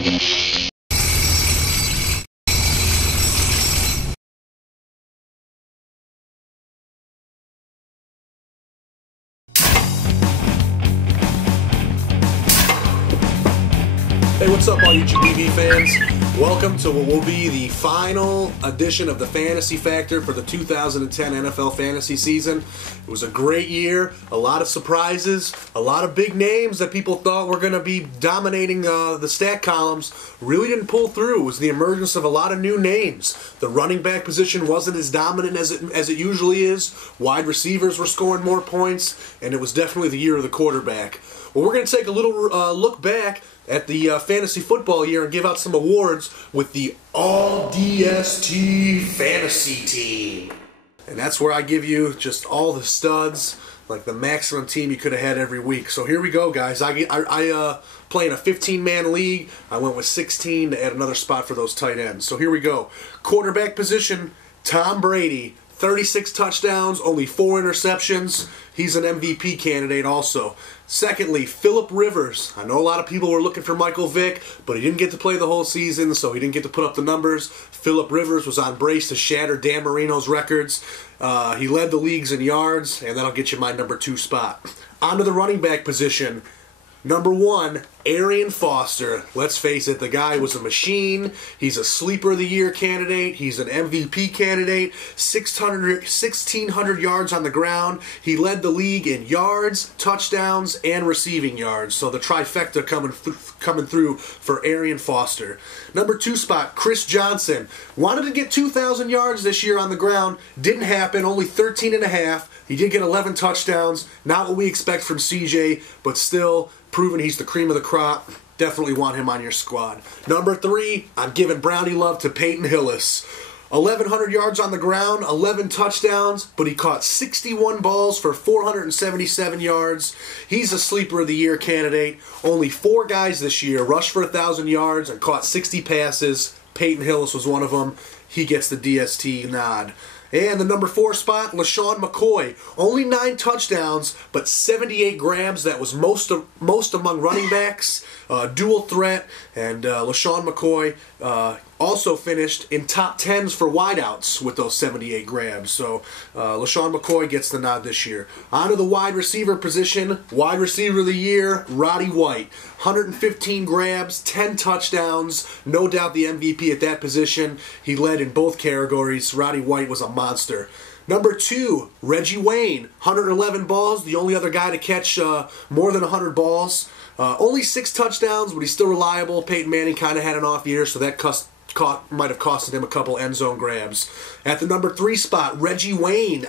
Hey, what's up, all you GBB fans? Welcome to what will be the final edition of the Fantasy Factor for the 2010 NFL fantasy season. It was a great year, a lot of surprises, a lot of big names that people thought were going to be dominating the stat columns. Really didn't pull through. It was the emergence of a lot of new names. The running back position wasn't as dominant as it usually is. Wide receivers were scoring more points, and it was definitely the year of the quarterback. Well, we're going to take a little look back at the fantasy football year and give out some awards with the ALL DST Fantasy Team. And that's where I give you just all the studs, like the maximum team you could have had every week. So here we go, guys. I play in a 15-man league. I went with 16 to add another spot for those tight ends. So here we go. Quarterback position, Tom Brady. 36 touchdowns, only 4 interceptions. He's an MVP candidate also. Secondly, Phillip Rivers. I know a lot of people were looking for Michael Vick, but he didn't get to play the whole season, so he didn't get to put up the numbers. Phillip Rivers was on brace to shatter Dan Marino's records. He led the leagues in yards, and that'll get you my number 2 spot. On to the running back position. Number 1, Arian Foster. Let's face it, the guy was a machine. He's a Sleeper of the Year candidate. He's an MVP candidate. 1,600 yards on the ground. He led the league in yards, touchdowns, and receiving yards. So the trifecta coming through for Arian Foster. Number 2 spot, Chris Johnson. Wanted to get 2,000 yards this year on the ground. Didn't happen, only 13.5. He did get 11 touchdowns. Not what we expect from CJ, but still proven he's the cream of the crop. Definitely want him on your squad. Number 3, I'm giving Brownie love to Peyton Hillis. 1,100 yards on the ground, 11 touchdowns, but he caught 61 balls for 477 yards. He's a Sleeper of the Year candidate. Only 4 guys this year rushed for 1,000 yards and caught 60 passes. Peyton Hillis was one of them. He gets the DST nod. And the number 4 spot, LaShawn McCoy. Only 9 touchdowns, but 78 grabs. That was most among running backs. Dual threat. And LaShawn McCoy also finished in top 10s for wideouts with those 78 grabs. So LaShawn McCoy gets the nod this year. On to the wide receiver position. Wide receiver of the year, Roddy White. 115 grabs, 10 touchdowns. No doubt the MVP at that position. He led in both categories. Roddy White was a monster. Number 2, Reggie Wayne. 111 balls. The only other guy to catch more than 100 balls. Only 6 touchdowns, but he's still reliable. Peyton Manning kind of had an off year, so that might have costed him a couple end zone grabs. At the number 3 spot, Dwayne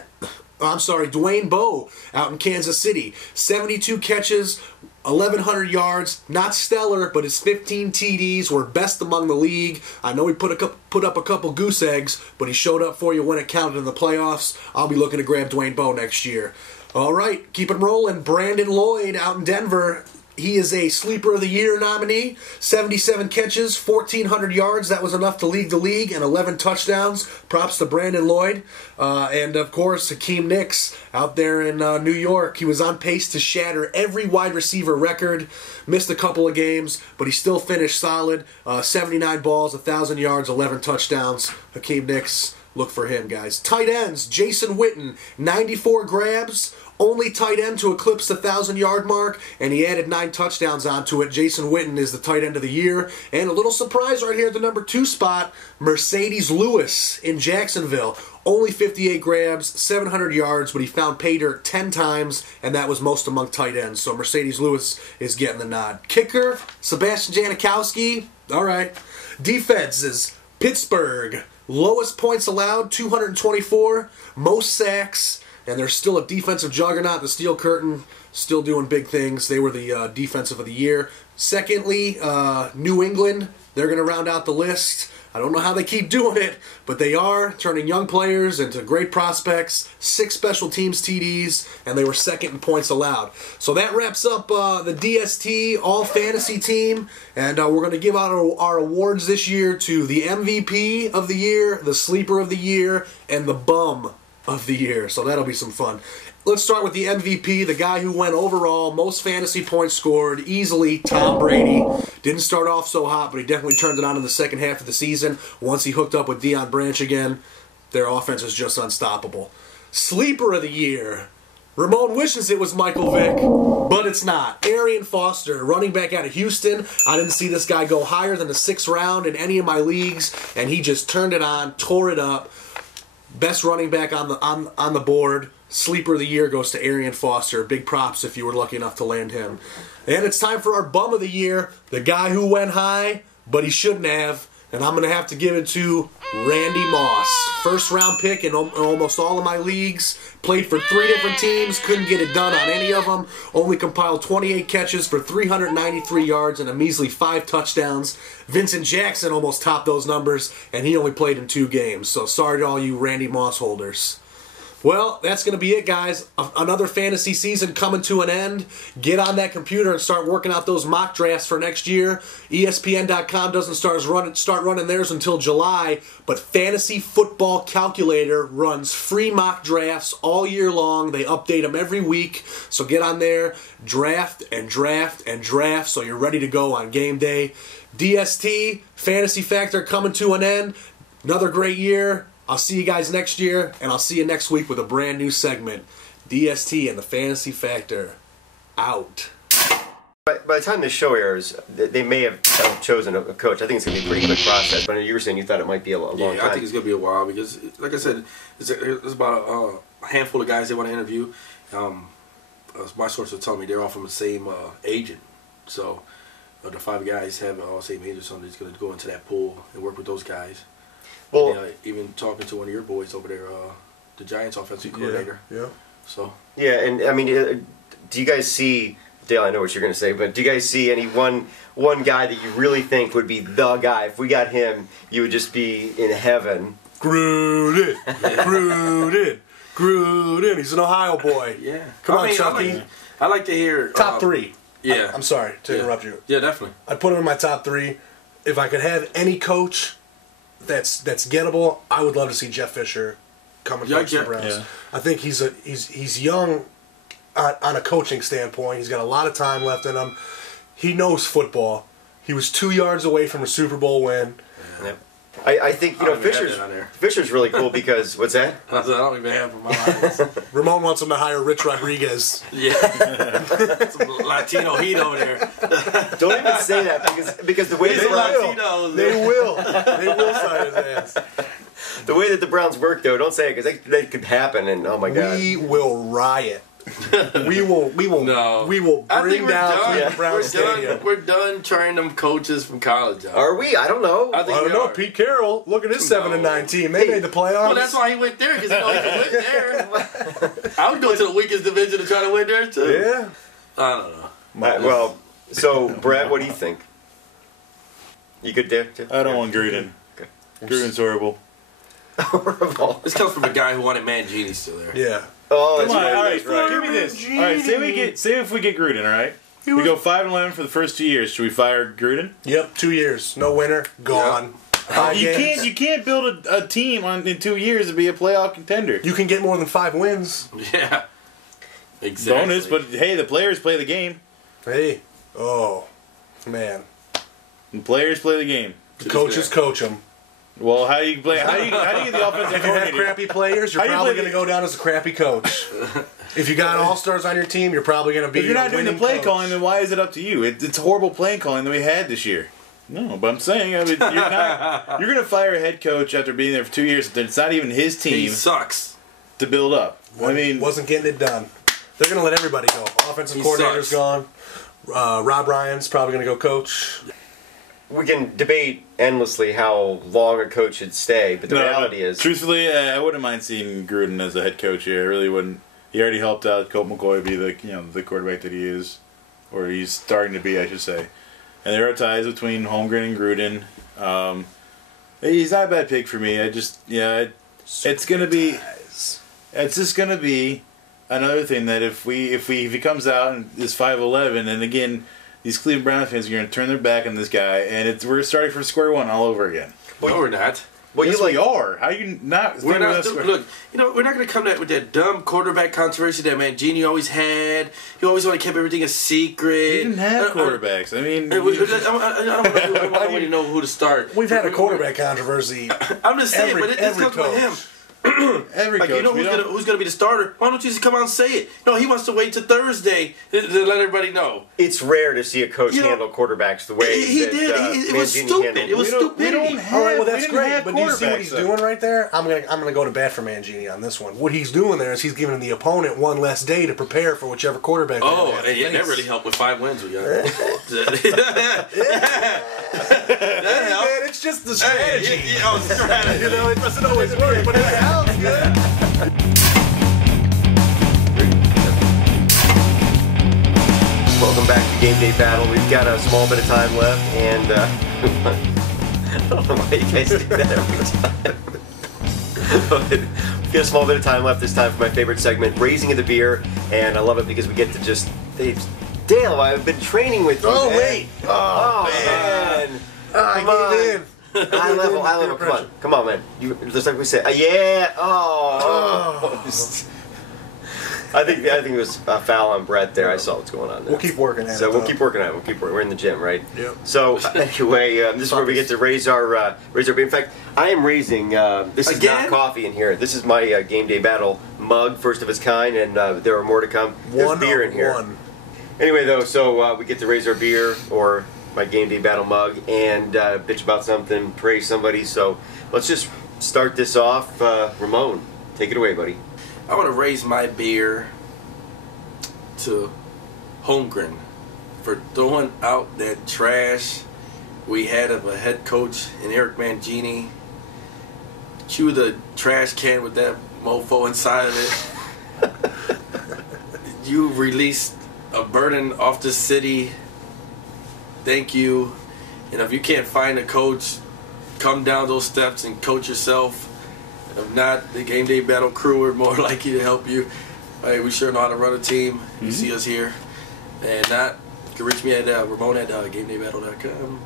Bowe out in Kansas City. 72 catches, 1,100 yards. Not stellar, but his 15 TDs were best among the league. I know he put up a couple goose eggs, but he showed up for you when it counted in the playoffs. I'll be looking to grab Dwayne Bowe next year. All right, keep it rolling. Brandon Lloyd out in Denver. He is a Sleeper of the Year nominee. 77 catches, 1,400 yards. That was enough to lead the league, and 11 touchdowns. Props to Brandon Lloyd. And, of course, Hakeem Nicks out there in New York. He was on pace to shatter every wide receiver record. Missed a couple of games, but he still finished solid. 79 balls, 1,000 yards, 11 touchdowns. Hakeem Nicks, look for him, guys. Tight ends, Jason Witten, 94 grabs. Only tight end to eclipse the 1,000-yard mark, and he added 9 touchdowns onto it. Jason Witten is the tight end of the year. And a little surprise right here at the number 2 spot, Mercedes Lewis in Jacksonville. Only 58 grabs, 700 yards, but he found pay dirt 10 times, and that was most among tight ends. So Mercedes Lewis is getting the nod. Kicker, Sebastian Janikowski. All right. Defenses, Pittsburgh. Lowest points allowed, 224. Most sacks. And they're still a defensive juggernaut. The Steel Curtain still doing big things. They were the defensive of the year. Secondly, New England. They're going to round out the list. I don't know how they keep doing it, but they are turning young players into great prospects. 6 special teams TDs, and they were second in points allowed. So that wraps up the DST All Fantasy Team, and we're going to give out our awards this year to the MVP of the year, the Sleeper of the Year, and the Bum of the Year. So that'll be some fun. let's start with the MVP, the guy who went overall, most fantasy points scored, easily Tom Brady. Didn't start off so hot, but he definitely turned it on in the second half of the season. Once he hooked up with Deion Branch again, their offense is just unstoppable. Sleeper of the year. Ramon wishes it was Michael Vick, but it's not. Arian Foster, running back out of Houston. I didn't see this guy go higher than the 6th round in any of my leagues, and he just turned it on, tore it up. Best running back on the board. Sleeper of the year goes to Arian Foster. Big props if you were lucky enough to land him. And it's time for our bum of the year, the guy who went high, but he shouldn't have. And I'm going to have to give it to Randy Moss. First round pick in almost all of my leagues. Played for 3 different teams. Couldn't get it done on any of them. Only compiled 28 catches for 393 yards and a measly 5 touchdowns. Vincent Jackson almost topped those numbers, and he only played in 2 games. So sorry to all you Randy Moss holders. Well, that's going to be it, guys. Another fantasy season coming to an end. Get on that computer and start working out those mock drafts for next year. ESPN.com doesn't start running theirs until July, but Fantasy Football Calculator runs free mock drafts all year long. They update them every week, so get on there, draft and draft and draft so you're ready to go on game day. DST, Fantasy Factor coming to an end. Another great year. I'll see you guys next year, and I'll see you next week with a brand new segment. DST and the Fantasy Factor. Out. By the time this show airs, they may have chosen a coach. I think it's going to be a pretty quick process. But you were saying you thought it might be a long time. Yeah, I think it's going to be a while because, like I said, there's about a handful of guys they want to interview. My sources tell me they're all from the same agent. So the 5 guys have all the same agent, so he's going to go into that pool and work with those guys. Well, even talking to one of your boys over there, the Giants offensive coordinator. Yeah. So. Yeah, and I mean, do you guys see, Dale? I know what you're going to say, but do you guys see any one guy that you really think would be the guy? If we got him, you would just be in heaven. Gruden. Gruden. He's an Ohio boy. Yeah. Come on, Chucky. I like to hear top 3. Yeah. I'm sorry to interrupt you. Yeah, definitely. I'd put him in my top 3. If I could have any coach that's gettable, I would love to see Jeff Fisher come and coach the Browns. Yeah. I think he's young on a coaching standpoint. He's got a lot of time left in him. He knows football. He was 2 yards away from a Super Bowl win. Yeah. I think Fisher's really cool because what's that? I don't even have him on my Ramon wants him to hire Rich Rodriguez. Yeah, some Latino heat over there. Don't even say that because the way they will sign his ass. The way that the Browns work, though, don't say it because they could happen. And oh my God, we will riot. we will bring down the Browns Stadium. We're done trying them coaches from college out. Are we? I don't know. I don't know. Pete Carroll, look at his 7-9 team. They made the playoffs. Well, that's why he went there because he could win there. I would go to the weakest division to try to win there too. Yeah. I don't know. Well, so Brad, what do you think? You good there? I don't want Gruden. Okay. Gruden's horrible. Horrible. This comes from a guy who wanted Mangini still there. Yeah. Oh, that's Come on, right. all right, give me this. All right, say if we get Gruden, all right? We go 5-11 for the first 2 years. Should we fire Gruden? Yep, 2 years, no winner, gone. Yep. You can't build a team in 2 years to be a playoff contender. You can get more than 5 wins. Yeah, exactly. Bonus, but hey, the players play the game. Hey, oh man, the players play the game. The coaches coach them. Well, how do you play? How do you get the offensive If you have crappy players, you're probably going to go down as a crappy coach. If you got all-stars on your team, you're probably going to be. If you're not doing the play calling, then why is it up to you? It's horrible play calling that we had this year. No, but I'm saying, you're going to fire a head coach after being there for 2 years. It's not even his team. He sucks To build up. Wasn't getting it done. They're going to let everybody go. Offensive coordinator's gone. Rob Ryan's probably going to go coach. We can debate endlessly how long a coach should stay, but the reality is... Truthfully, I wouldn't mind seeing Gruden as a head coach here. I really wouldn't. He already helped out Colt McCoy be the quarterback that he is. Or he's starting to be, I should say. And there are ties between Holmgren and Gruden. He's not a bad pick for me. It's just going to be another thing that if he comes out and is 5'11", and again... These Cleveland Browns fans are going to turn their back on this guy, and we're starting from square one all over again. No, we're not. Well, yes, you like we are. How you not? We're not look. We're not going to come with that dumb quarterback controversy that Mangini always had. He always wanted to keep everything a secret. We didn't have quarterbacks. I mean, I don't want to know who to start. We've had a quarterback controversy. I'm just saying, but this comes from him. every Like, coach. you know who's gonna be the starter? Why don't you just come out and say it? No, he wants to wait till Thursday to let everybody know. it's rare to see a coach handle quarterbacks the way He that, did. It was Mangini stupid. handled It was stupidity. All right, well that's great, but do you see what he's doing right there? I'm gonna go to bat for Mangini on this one. What he's doing there is he's giving the opponent one less day to prepare for whichever quarterback. Oh, and that really helped with 5 wins we got. That helped. Man, it's just the strategy. Strategy. You know, it doesn't always work, but it helps. Yeah. Welcome back to Game Day Battle. We've got a small bit of time left, and I don't know why you guys do that every time. But we've got a small bit of time left this time for my favorite segment, Raising of the Beer, and I love it because we get to just... Dale, I've been training with you. Oh, man. wait. Oh, man. I gave in. High level, come on, man. Just like we said, yeah. Oh. I think it was a foul on Brett there. I saw what's going on there. We'll keep working at it. So we'll keep working on it. We're in the gym, right? Yep. So anyway, this is where we get to raise our beer. In fact, I am raising. This is not coffee in here. This is my Game Day Battle mug, first of its kind, and there are more to come. There's beer in here. Anyway, though, so we get to raise our beer or my Game Day Battle mug and bitch about something, praise somebody. So let's just start this off. Ramon, take it away, buddy. I want to raise my beer to Holmgren for throwing out that trash we had of a head coach in Eric Mangini. Chew the trash can with that mofo inside of it. You released a burden off the city. Thank you. And if you can't find a coach, come down those steps and coach yourself. If not, the Game Day Battle crew are more likely to help you. We sure know how to run a team. You see us here. And not, you can reach me at Ramon at GameDayBattle.com.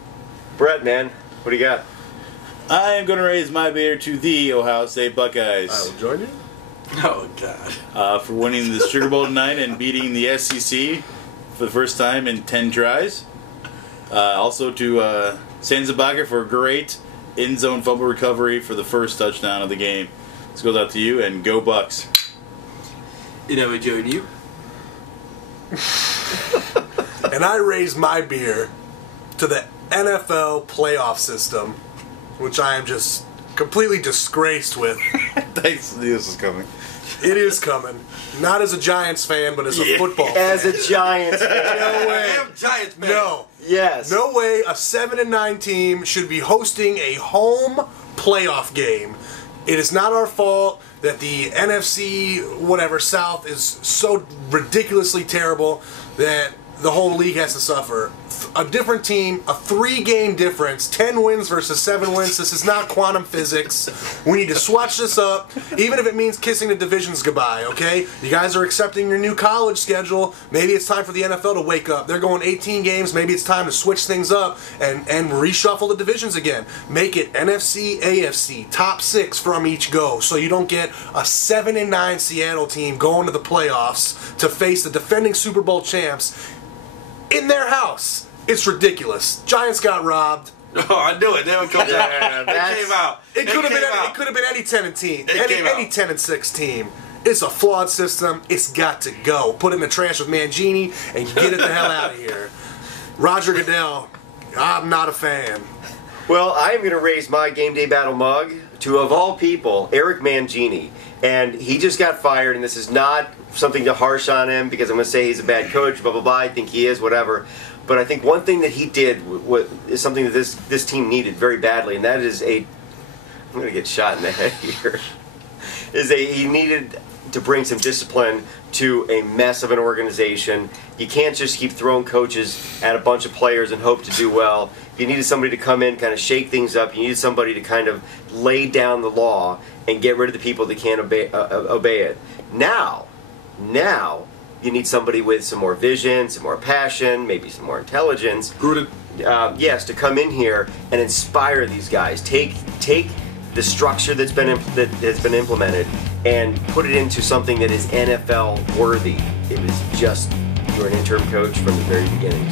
Brett, man, what do you got? I am going to raise my beer to the Ohio State Buckeyes. I will join you. Oh, God. For winning the Sugar Bowl tonight and beating the SEC for the first time in 10 tries. Also to Sanzabaga for a great in-zone fumble recovery for the first touchdown of the game. This goes out to you, and go Bucks. You know, we join you. And I raise my beer to the NFL playoff system, which I am just completely disgraced with. Thanks, this is coming. It is coming. Not as a Giants fan, but as a football fan. As a Giants fan. No way. Damn Giants, man. No. Yes. No way a 7-9 team should be hosting a home playoff game. It is not our fault that the NFC South is so ridiculously terrible that the whole league has to suffer. A different team, a 3-game difference, 10 wins versus 7 wins. This is not quantum physics. We need to swatch this up, even if it means kissing the divisions goodbye, okay? You guys are accepting your new college schedule. Maybe it's time for the NFL to wake up. They're going 18 games. Maybe it's time to switch things up and reshuffle the divisions again. Make it NFC, AFC, top 6 from each go, so you don't get a 7-9 Seattle team going to the playoffs to face the defending Super Bowl champs in their house. It's ridiculous. Giants got robbed. Oh, I knew it. They would come out. It came out. It could have been any 10 team. Any 10-6 team. It's a flawed system. It's got to go. Put it in the trash with Mangini and get it the hell out of here. Roger Goodell, I'm not a fan. Well, I am going to raise my Game Day Battle mug to, of all people, Eric Mangini. And he just got fired, and this is not something to harsh on him because I'm going to say he's a bad coach, blah, blah, blah. I think he is, whatever. But I think one thing that he did is something that this team needed very badly, and that is I'm going to get shot in the head here, he needed to bring some discipline to a mess of an organization. You can't just keep throwing coaches at a bunch of players and hope to do well. You needed somebody to come in, kind of shake things up. You needed somebody to kind of lay down the law and get rid of the people that can't obey it. Now, you need somebody with some more vision, some more passion, maybe some more intelligence. Gruden. Yes, to come in here and inspire these guys. Take the structure that has been implemented and put it into something that is NFL worthy. It was just, you're an interim coach from the very beginning.